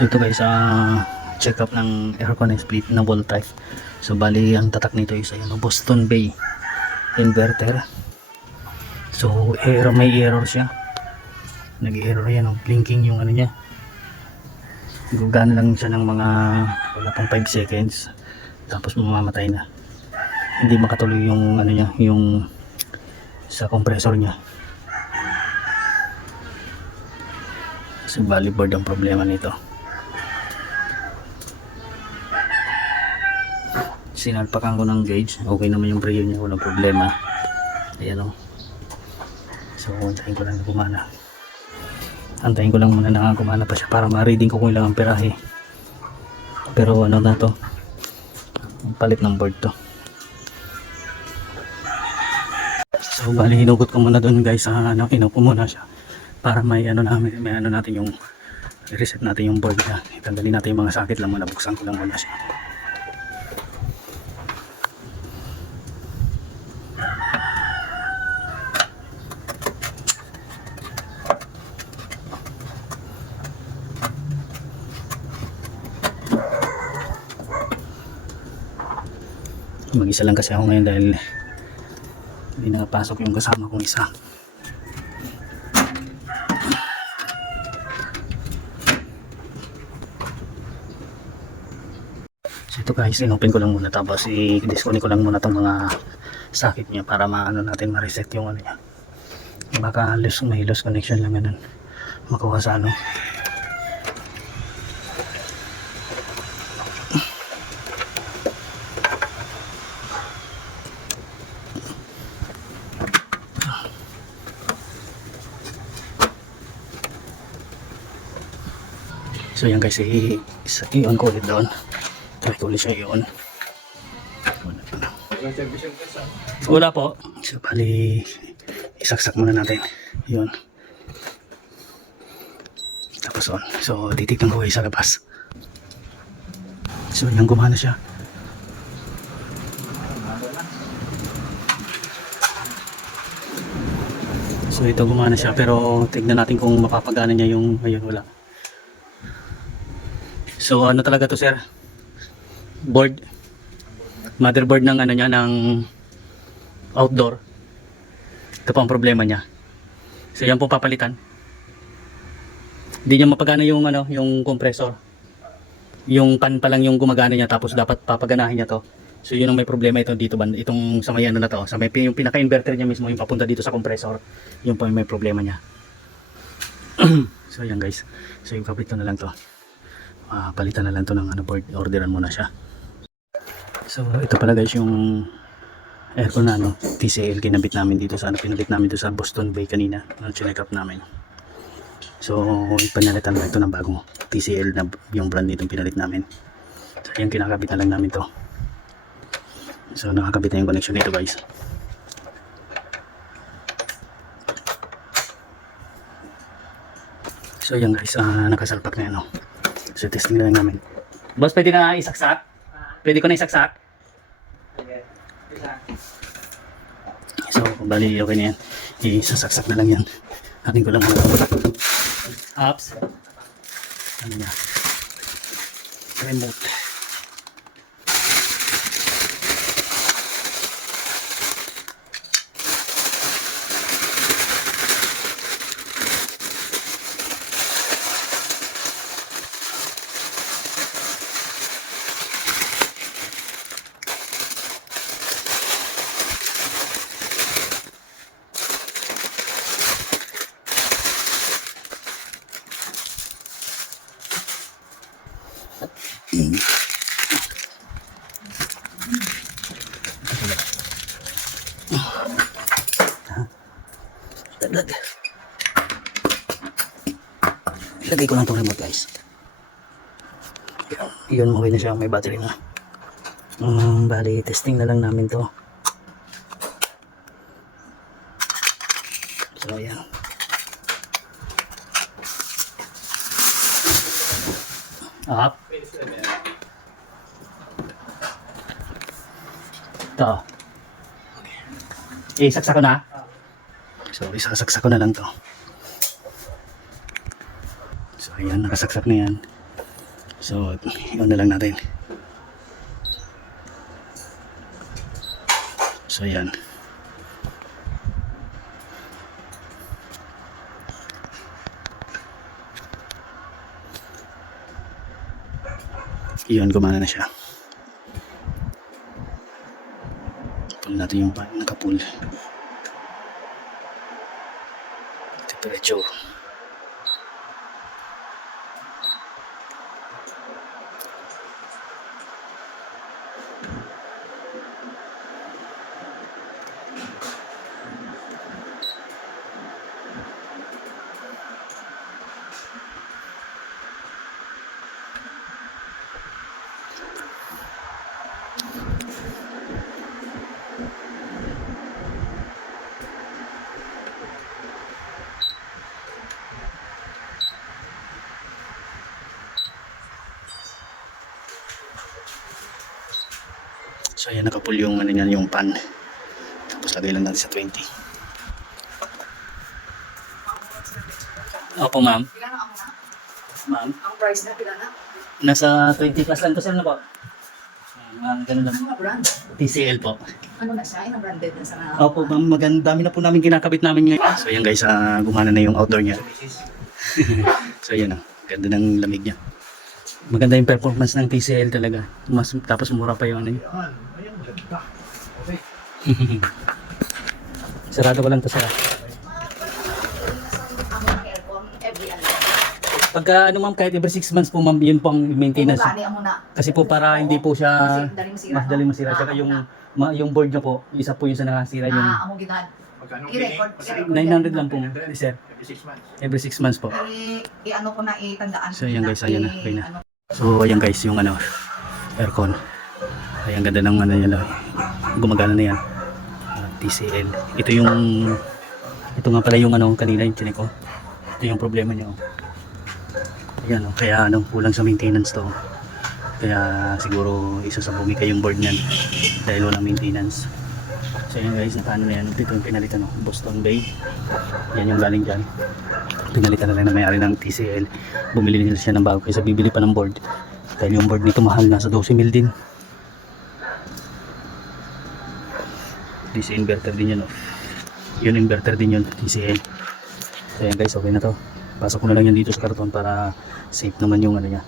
So ito guys, ah check up ng aircon split na wall type. So bali ang tatak nito is ayun, Boston Bay inverter. So error may error siya. Nag-error yan, oh, blinking yung ano niya. Gugana lang siya ng mga wala pang 5 seconds. Tapos mamamatay na. Hindi makatuloy yung ano niya, yung sa compressor niya. So bali board ang problema nito. Sinalpakan ko ng gauge. Okay naman yung pressure niya, walang problema. Ayan o. So, antayin ko lang na gumana. Antayin ko lang muna na gumana pa siya para ma-reading ko kung ilang amperahe. Pero ano na to? Palit ng board to. So, bali hinugot ko muna doon guys sa ano, inupo muna siya para may ano namin, may ano natin yung reset natin yung board niya. Itanggalin natin yung mga sakit lang muna, buksan ko lang muna siya. Mag-isa lang kasi ako ngayon dahil hindi nakapasok yung kasama kong isa. So ito guys, inopen ko lang muna tapos i-disconnect ko lang muna itong mga sakit niya para maano natin ma-reset yung ano niya. Baka loose, may loose connection lang ganun. Makuha sa ano. So yan guys, i-on ko ulit doon. Try ko ulit siya i-on. Wala po. So bali, isaksak muna natin. Yun. Tapos on. So titignan ko kayo sa labas. So yan gumana siya. So ito gumana siya pero tignan natin kung mapapagana niya yung ayun wala. So ano talaga to sir? Board. Motherboard ng ano niya ng outdoor. Ito pa ang problema niya. So yan po papalitan. Hindi niya mapagana yung ano, yung compressor. Yung pan pa lang yung gumagana niya tapos dapat papaganahin niya to. So yun ang may problema ito dito ban itong sa may ano na to, sa may yung pinaka-inverter niya mismo yung papunta dito sa compressor. Yun po yung may problema niya. so yan guys. So yung kapit na lang to ah, palitan na lang to ng ano board. Orderan muna siya. So ito pala guys yung aircon na ano TCL kinabit namin dito sa ano pinalit namin dito sa Boston Bay kanina nung chinek up namin. So ipanalitan lang ito ng bagong TCL na yung brand nito pinalit namin. So yan kinakabit na lang namin to. So nakakabit na yung connection dito guys. So yan guys ah, nakasalpak na yan oh. So testing na lang namin. Boss, pwede na isaksak? Pwede ko na isaksak? So, bali okay na yan. Isasaksak na lang yan. Akin ko lang. Apps. Ano niya? Remote. Laglag. Lagay ko lang itong remote guys. Yun, okay na siya. May battery na. Um, bali, testing na lang namin to. So, ayan. Up. Ito. Okay. Isaksak ko na. So, isasaksak ko na lang to. So, ayan, nakasaksak na yan. So, yun na lang natin. So, yan. Yun, gumana na siya. Pull natin yung nakapull. Temperature. So ayan nakapull yung ano niyan, yung pan. Tapos lagay lang natin sa 20. Opo ma'am. Ma'am. Ang price na pila na? Nasa 20 plus lang to sir na po. Mga ganun lang. Ano brand? TCL po. Ano na siya? Yung branded na sa. Opo ma'am, maganda. Dami na po namin kinakabit namin ngayon. So ayan guys, ah, gumana na yung outdoor niya. so ayan ah, ganda ng lamig niya. Maganda yung performance ng TCL talaga. Mas, tapos mura pa yung ano yun. Sarado ko lang to sir. ah. Ano. Pagka ano ma'am, kahit every 6 months po ma'am, yun po ang maintenance. Kasi po para hindi po siya mas daling masira. Tsaka yung, ma, yung board niya po, isa po yung sa nakasira yung Ah, amo ginad. Magkano I-record. i-record 900 yan. lang po, sir. Every six months. Every 6 months po. I, i-ano ko na itandaan. So, yan, guys, ayan na, okay na. So, ayan guys, yung ano, aircon. Ay, ang ganda ng ano yan. ah. Gumagana na yan. Ah, TCL. Ito yung, ito nga pala yung ano, kanina yung chinek ko. Ito yung problema niya. oh. Ayan, oh, kaya ano, kulang sa maintenance to. Kaya siguro isa sa bumi kayong board niyan dahil walang maintenance. So yun guys, nakaano na yan. Ito yung pinalitan no? Boston Bay. Yan yung galing dyan. Pinalitan na lang na may-ari ng TCL. Bumili nila siya ng bago kaysa bibili pa ng board. Dahil yung board nito mahal, nasa 12 mil din. DC inverter din yun. Oh. Yun inverter din yun, TCL. So guys, okay na to. Pasok ko na lang yan dito sa karton para safe naman yung ano niya.